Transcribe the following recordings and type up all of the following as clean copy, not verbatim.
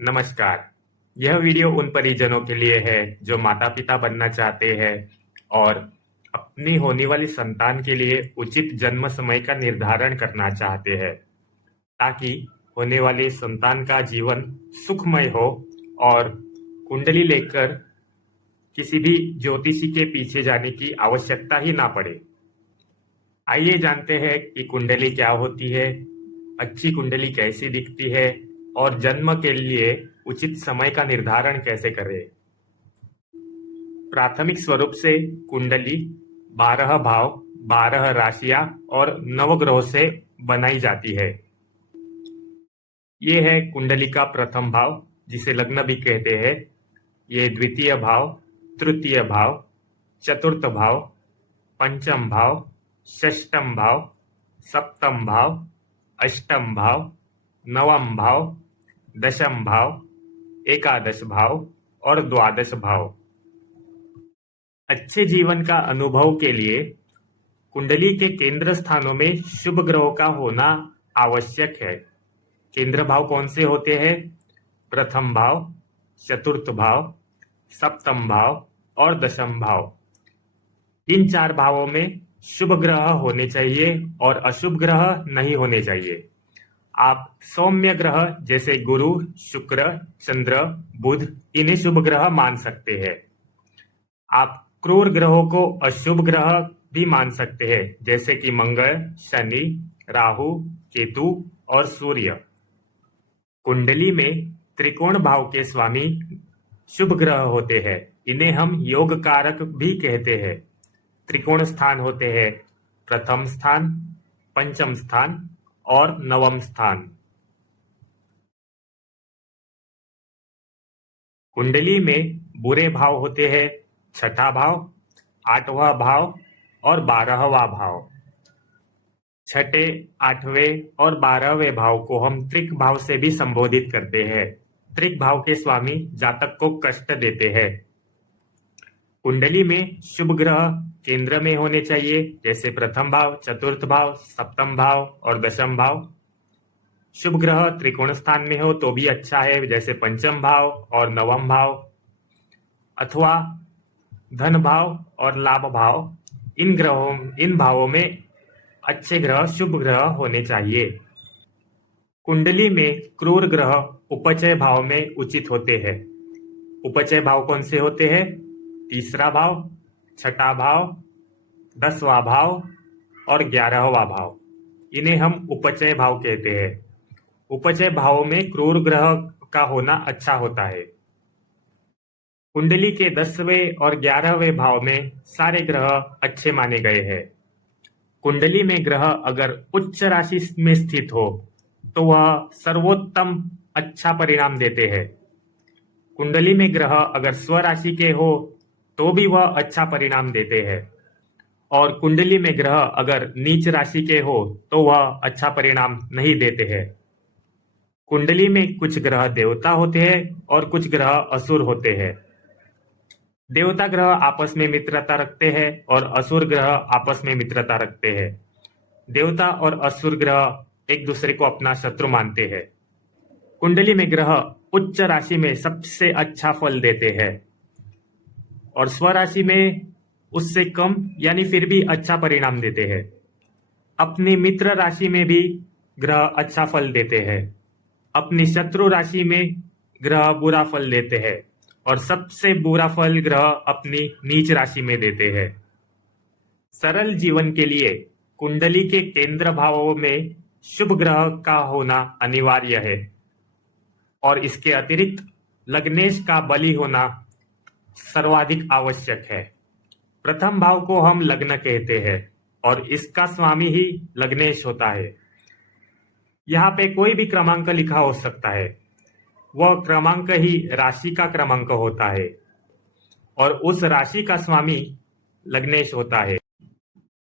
नमस्कार। यह वीडियो उन परिजनों के लिए है जो माता पिता बनना चाहते हैं और अपनी होने वाली संतान के लिए उचित जन्म समय का निर्धारण करना चाहते हैं, ताकि होने वाली संतान का जीवन सुखमय हो और कुंडली लेकर किसी भी ज्योतिषी के पीछे जाने की आवश्यकता ही ना पड़े। आइए जानते हैं कि कुंडली क्या होती है, अच्छी कुंडली कैसी दिखती है और जन्म के लिए उचित समय का निर्धारण कैसे करें। प्राथमिक स्वरूप से कुंडली 12 भाव, 12 राशियां और नवग्रहों से बनाई जाती है। ये है कुंडली का प्रथम भाव, जिसे लग्न भी कहते हैं। ये द्वितीय भाव, तृतीय भाव, चतुर्थ भाव, पंचम भाव, षष्ठम भाव, सप्तम भाव, अष्टम भाव, नवम भाव, दशम भाव, एकादश भाव और द्वादश भाव। अच्छे जीवन का अनुभव के लिए कुंडली के केंद्र स्थानों में शुभ ग्रहों का होना आवश्यक है। केंद्र भाव कौन से होते हैं? प्रथम भाव, चतुर्थ भाव, सप्तम भाव और दशम भाव। इन चार भावों में शुभ ग्रह होने चाहिए और अशुभ ग्रह नहीं होने चाहिए। आप सौम्य ग्रह जैसे गुरु, शुक्र, चंद्र, बुध इन्हें शुभ ग्रह मान सकते हैं। आप क्रूर ग्रहों को अशुभ ग्रह भी मान सकते हैं, जैसे कि मंगल, शनि, राहु, केतु और सूर्य। कुंडली में त्रिकोण भाव के स्वामी शुभ ग्रह होते हैं। इन्हें हम योग कारक भी कहते हैं। त्रिकोण स्थान होते हैं प्रथम स्थान, पंचम स्थान और नवम स्थान। कुंडली में बुरे भाव होते हैं छठा भाव, आठवां भाव और 12वां भाव। छठे, आठवें और 12वें भाव को हम त्रिक भाव से भी संबोधित करते हैं। त्रिक भाव के स्वामी जातक को कष्ट देते हैं। कुंडली में शुभ ग्रह केंद्र में होने चाहिए, जैसे प्रथम भाव, चतुर्थ भाव, सप्तम भाव और दशम भाव। शुभ ग्रह त्रिकोण स्थान में हो तो भी अच्छा है, जैसे पंचम भाव और नवम भाव, अथवा धन भाव और लाभ भाव। इन भावों में अच्छे ग्रह, शुभ ग्रह होने चाहिए। कुंडली में क्रूर ग्रह उपचय भाव में उचित होते हैं। उपचय भाव कौन से होते हैं? तीसरा भाव, छठा भाव, 10वां भाव और 11वां भाव। इन्हें हम उपचय भाव कहते हैं। उपचय भावों में क्रूर ग्रह का होना अच्छा होता है। कुंडली के 10वें और 11वें भाव में सारे ग्रह अच्छे माने गए हैं। कुंडली में ग्रह अगर उच्च राशि में स्थित हो तो वह सर्वोत्तम अच्छा परिणाम देते हैं। कुंडली में ग्रह अगर स्वराशि के हो तो भी वह अच्छा परिणाम देते हैं, और कुंडली में ग्रह अगर नीच राशि के हो तो वह अच्छा परिणाम नहीं देते हैं। कुंडली में कुछ ग्रह देवता होते हैं और कुछ ग्रह असुर होते हैं। देवता ग्रह आपस में मित्रता रखते हैं और असुर ग्रह आपस में मित्रता रखते हैं। देवता और असुर ग्रह एक दूसरे को अपना शत्रु मानते हैं। कुंडली में ग्रह उच्च राशि में सबसे अच्छा फल देते हैं और स्वराशि में उससे कम यानी फिर भी अच्छा परिणाम देते हैं। अपनी मित्र राशि में भी ग्रह अच्छा फल देते हैं। अपनी शत्रु राशि में ग्रह बुरा फल देते हैं और सबसे बुरा फल ग्रह अपनी नीच राशि में देते हैं। सरल जीवन के लिए कुंडली के केंद्र भावों में शुभ ग्रह का होना अनिवार्य है और इसके अतिरिक्त लग्नेश का बली होना सर्वाधिक आवश्यक है। प्रथम भाव को हम लग्न कहते हैं और इसका स्वामी ही लग्नेश होता है। यहाँ पे कोई भी क्रमांक लिखा हो सकता है, वह क्रमांक ही राशि का क्रमांक होता है और उस राशि का स्वामी लग्नेश होता है।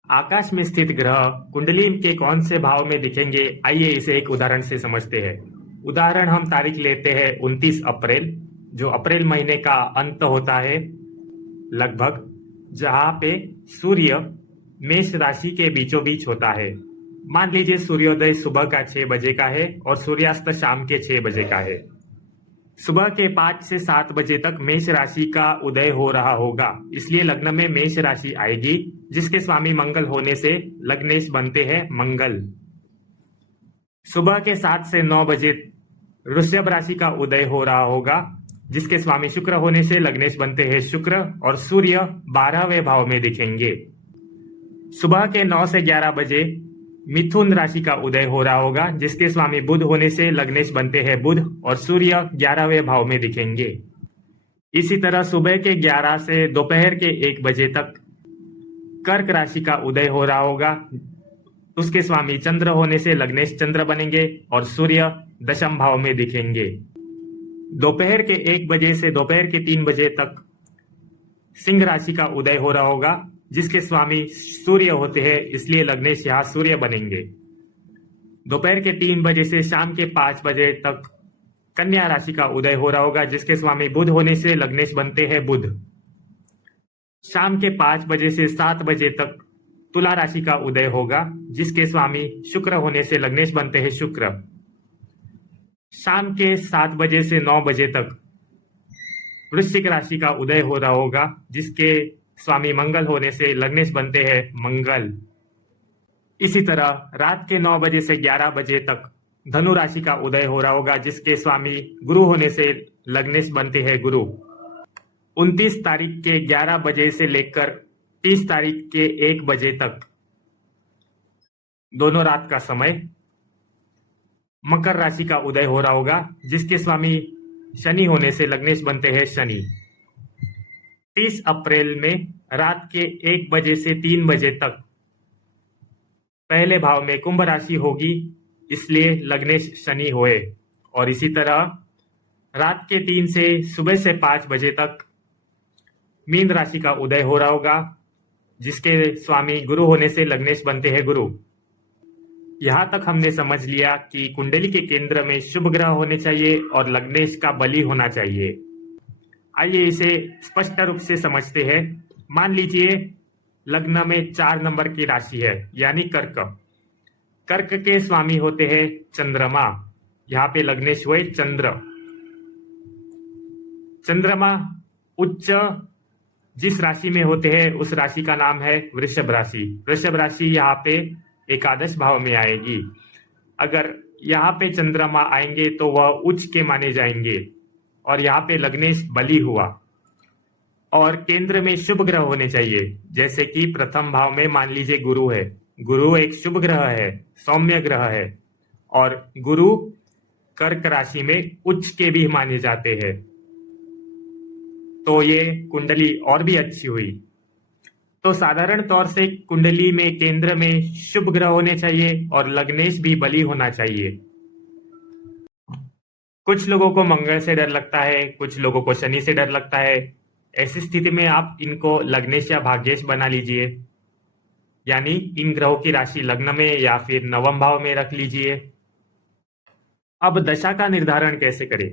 आकाश में स्थित ग्रह कुंडली के कौन से भाव में दिखेंगे, आइए इसे एक उदाहरण से समझते हैं। उदाहरण हम तारीख लेते हैं 29 अप्रैल, जो अप्रैल महीने का अंत होता है लगभग, जहां पे सूर्य मेष राशि के बीचों बीच होता है। मान लीजिए सूर्योदय सुबह का 6 बजे का है और सूर्यास्त शाम के 6 बजे का है। सुबह के 5 से 7 बजे तक मेष राशि का उदय हो रहा होगा, इसलिए लग्न में मेष राशि आएगी, जिसके स्वामी मंगल होने से लग्नेश बनते हैं मंगल। सुबह के 7 से 9 बजे वृषभ राशि का उदय हो रहा होगा, जिसके स्वामी शुक्र होने से लग्नेश बनते हैं शुक्र, और सूर्य 12वें भाव में दिखेंगे। सुबह के 9 से 11 बजे मिथुन राशि का उदय हो रहा होगा, जिसके स्वामी बुध होने से लग्नेश बनते हैं बुध, और सूर्य 11वें भाव में दिखेंगे। इसी तरह सुबह के 11 से दोपहर के 1 बजे तक कर्क राशि का उदय हो रहा होगा, उसके स्वामी चंद्र होने से लग्नेश चंद्र बनेंगे, और सूर्य दशम भाव में दिखेंगे। दोपहर के 1 बजे से दोपहर के 3 बजे तक सिंह राशि का उदय हो रहा होगा, जिसके स्वामी सूर्य होते हैं, इसलिए लग्नेश यहाँ सूर्य बनेंगे। दोपहर के 3 बजे से शाम के 5 बजे तक कन्या राशि का उदय हो रहा होगा, जिसके स्वामी बुध होने से लग्नेश बनते हैं बुध। शाम के 5 बजे से 7 बजे तक तुला राशि का उदय होगा, जिसके स्वामी शुक्र होने से लग्नेश बनते हैं शुक्र। शाम के 7 बजे से 9 बजे तक वृश्चिक राशि का उदय हो रहा होगा, जिसके स्वामी मंगल होने से लग्नेश बनते हैं मंगल। इसी तरह रात के 9 बजे से 11 बजे तक धनु राशि का उदय हो रहा होगा, जिसके स्वामी गुरु होने से लग्नेश बनते हैं गुरु। 29 तारीख के 11 बजे से लेकर 30 तारीख के 1 बजे तक दोनों रात का समय मकर राशि का उदय हो रहा होगा, जिसके स्वामी शनि होने से लग्नेश बनते हैं शनि। 30 अप्रैल में रात के 1 बजे से 3 बजे तक पहले भाव में कुंभ राशि होगी, इसलिए लग्नेश शनि होए। और इसी तरह रात के 3 से सुबह से 5 बजे तक मीन राशि का उदय हो रहा होगा, जिसके स्वामी गुरु होने से लग्नेश बनते हैं गुरु। यहाँ तक हमने समझ लिया कि कुंडली के केंद्र में शुभ ग्रह होने चाहिए और लग्नेश का बली होना चाहिए। आइए इसे स्पष्ट रूप से समझते हैं। मान लीजिए लग्न में 4 नंबर की राशि है, यानी कर्क। कर्क के स्वामी होते हैं चंद्रमा, यहाँ पे लग्नेश हुए चंद्र। चंद्रमा उच्च जिस राशि में होते हैं उस राशि का नाम है वृषभ राशि। वृषभ राशि यहाँ पे एकादश भाव में आएगी। अगर यहाँ पे चंद्रमा आएंगे तो वह उच्च के माने जाएंगे, और यहाँ पे लग्नेश बली हुआ। और केंद्र में शुभ ग्रह होने चाहिए, जैसे कि प्रथम भाव में मान लीजिए गुरु है। गुरु एक शुभ ग्रह है, सौम्य ग्रह है, और गुरु कर्क राशि में उच्च के भी माने जाते हैं। तो ये कुंडली और भी अच्छी हुई। तो साधारण तौर से कुंडली में केंद्र में शुभ ग्रह होने चाहिए और लग्नेश भी बली होना चाहिए। कुछ लोगों को मंगल से डर लगता है, कुछ लोगों को शनि से डर लगता है। ऐसी स्थिति में आप इनको लग्नेश या भाग्येश बना लीजिए, यानी इन ग्रहों की राशि लग्न में या फिर नवम भाव में रख लीजिए। अब दशा का निर्धारण कैसे करें?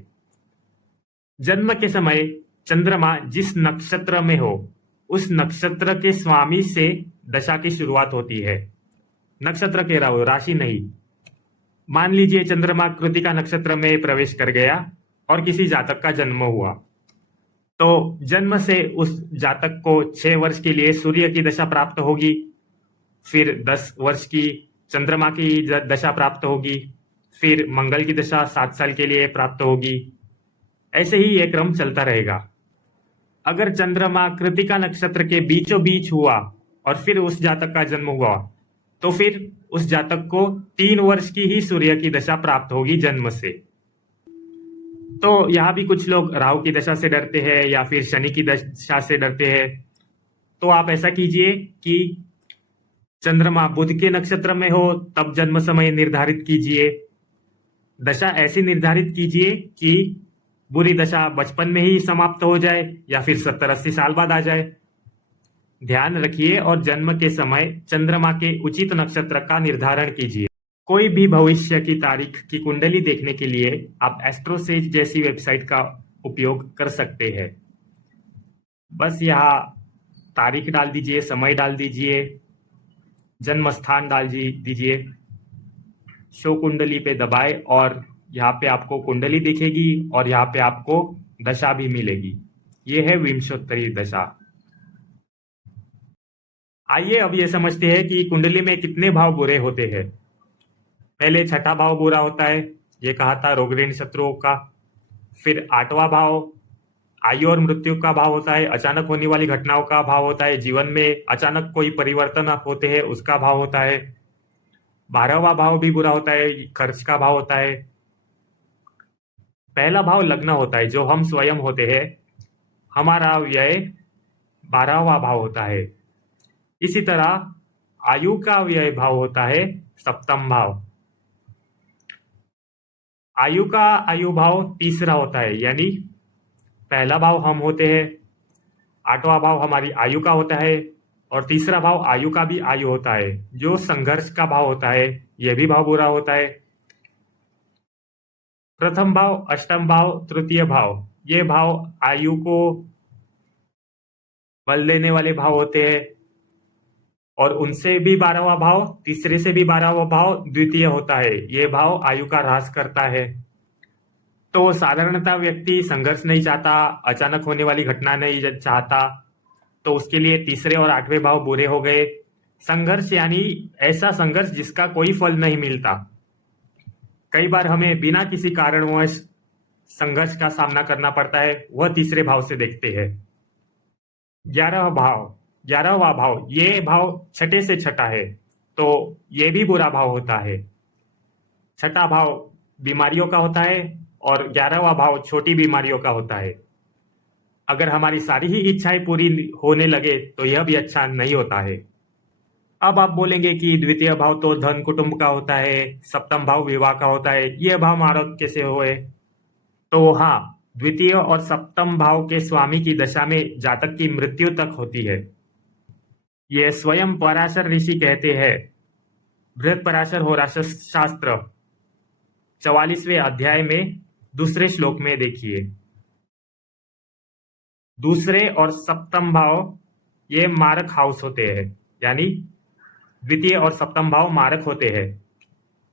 जन्म के समय चंद्रमा जिस नक्षत्र में हो उस नक्षत्र के स्वामी से दशा की शुरुआत होती है। नक्षत्र कह रहा हूं, राशि नहीं। मान लीजिए चंद्रमा कृतिका नक्षत्र में प्रवेश कर गया और किसी जातक का जन्म हुआ, तो जन्म से उस जातक को 6 वर्ष के लिए सूर्य की दशा प्राप्त होगी, फिर 10 वर्ष की चंद्रमा की दशा प्राप्त होगी, फिर मंगल की दशा 7 साल के लिए प्राप्त होगी। ऐसे ही यह क्रम चलता रहेगा। अगर चंद्रमा कृतिका नक्षत्र के बीचों बीच हुआ और फिर उस जातक का जन्म हुआ, तो फिर उस जातक को 3 वर्ष की ही सूर्य की दशा प्राप्त होगी जन्म से। तो यहाँ भी कुछ लोग राहु की दशा से डरते हैं या फिर शनि की दशा से डरते हैं। तो आप ऐसा कीजिए कि चंद्रमा बुध के नक्षत्र में हो तब जन्म समय निर्धारित कीजिए। दशा ऐसी निर्धारित कीजिए कि बुरी दशा बचपन में ही समाप्त हो जाए या फिर 70-80 साल बाद आ जाए। ध्यान रखिए और जन्म के समय चंद्रमा के उचित नक्षत्र का निर्धारण कीजिए। कोई भी भविष्य की तारीख की कुंडली देखने के लिए आप एस्ट्रोसेज जैसी वेबसाइट का उपयोग कर सकते हैं। बस यहाँ तारीख डाल दीजिए, समय डाल दीजिए, जन्म स्थान डाल दीजिए, शो कुंडली पे दबाए और यहाँ पे आपको कुंडली दिखेगी और यहाँ पे आपको दशा भी मिलेगी। ये है विंशोत्तरी दशा। आइए अब ये समझते हैं कि कुंडली में कितने भाव बुरे होते हैं। पहले छठा भाव बुरा होता है, ये कहा था रोग ऋण शत्रुओं का। फिर आठवां भाव आयु और मृत्यु का भाव होता है, अचानक होने वाली घटनाओं का भाव होता है, जीवन में अचानक कोई परिवर्तन होते हैं उसका भाव होता है। 12वां भाव भी बुरा होता है, खर्च का भाव होता है। पहला भाव लग्न होता है, जो हम स्वयं होते हैं, हमारा व्यय 12वां भाव होता है। इसी तरह आयु का व्यय भाव होता है सप्तम भाव। आयु का आयु भाव तीसरा होता है, यानी पहला भाव हम होते हैं, आठवां भाव हमारी आयु का होता है और तीसरा भाव आयु का भी आयु होता है, जो संघर्ष का भाव होता है। यह भी भाव बुरा होता है। प्रथम भाव, अष्टम भाव, तृतीय भाव, ये भाव आयु को बल देने वाले भाव होते हैं और उनसे भी 12वां भाव, तीसरे से भी 12वां भाव द्वितीय होता है। ये भाव आयु का ह्रास करता है। तो साधारणतः व्यक्ति संघर्ष नहीं चाहता, अचानक होने वाली घटना नहीं चाहता, तो उसके लिए तीसरे और आठवें भाव बुरे हो गए। संघर्ष यानी ऐसा संघर्ष जिसका कोई फल नहीं मिलता। कई बार हमें बिना किसी कारणवश संघर्ष का सामना करना पड़ता है, वह तीसरे भाव से देखते हैं। 11वां भाव, ये भाव छठे से छठा है, तो ये भी बुरा भाव होता है। छठा भाव बीमारियों का होता है और 11वां भाव छोटी बीमारियों का होता है। अगर हमारी सारी ही इच्छाएं पूरी होने लगे तो यह भी अच्छा नहीं होता है। अब आप बोलेंगे कि द्वितीय भाव तो धन कुटुंब का होता है, सप्तम भाव विवाह का होता है, ये भाव मारक कैसे हुए? तो हाँ, द्वितीय और सप्तम भाव के स्वामी की दशा में जातक की मृत्यु तक होती है। यह स्वयं पराशर ऋषि कहते हैं। बृहत्पराशर होराशर शास्त्र 44वें अध्याय में दूसरे श्लोक में देखिए। दूसरे और सप्तम भाव ये मारक हाउस होते हैं, यानी द्वितीय और सप्तम भाव मारक होते हैं।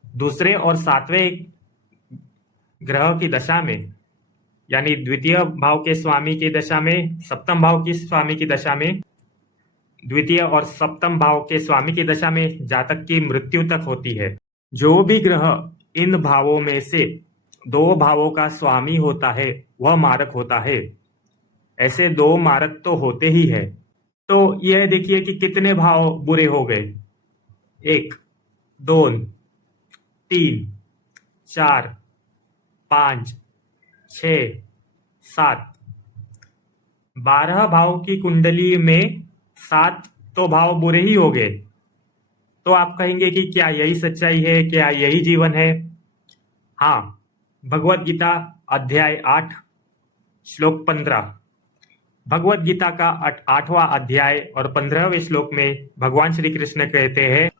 दूसरे और सातवें ग्रह की दशा में, यानी द्वितीय भाव के स्वामी की दशा में, सप्तम भाव की स्वामी की दशा में, द्वितीय और सप्तम भाव के स्वामी की दशा में जातक की मृत्यु तक होती है। जो भी ग्रह इन भावों में से दो भावों का स्वामी होता है वह मारक होता है। ऐसे दो मारक तो होते ही है। तो यह देखिए कि कितने भाव बुरे हो गए। 1, 2, 3, 4, 5, 6, 7, 12 भाव की कुंडली में 7 तो भाव बुरे ही हो गए। तो आप कहेंगे कि क्या यही सच्चाई है, क्या यही जीवन है? हाँ, भगवत गीता अध्याय 8 श्लोक 15, भगवत गीता का 8वां अध्याय और 15वें श्लोक में भगवान श्री कृष्ण कहते हैं,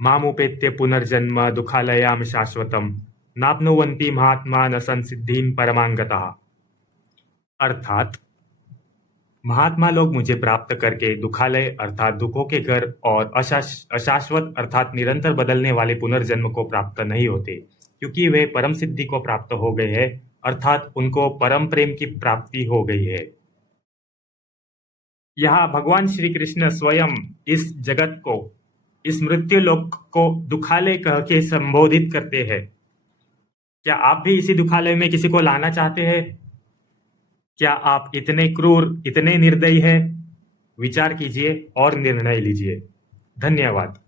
मामुपेत्य पुनर्जन्म दुखालयाम शाश्वतम नाप्नुवन्ति महात्मा न संसिद्धिम परमांगतः। अर्थात महात्मा लोग मुझे प्राप्त करके दुखालय अर्थात दुखों के घर और अशाश्वत अर्थात निरंतर बदलने वाले पुनर्जन्म को प्राप्त नहीं होते, क्योंकि वे परम सिद्धि को प्राप्त हो गए हैं, अर्थात उनको परम प्रेम की प्राप्ति हो गई है। यहाँ भगवान श्री कृष्ण स्वयं इस जगत को, इस मृत्यु लोक को दुखालय कह के संबोधित करते हैं। क्या आप भी इसी दुखालय में किसी को लाना चाहते हैं? क्या आप इतने क्रूर, इतने निर्दयी हैं? विचार कीजिए और निर्णय लीजिए। धन्यवाद।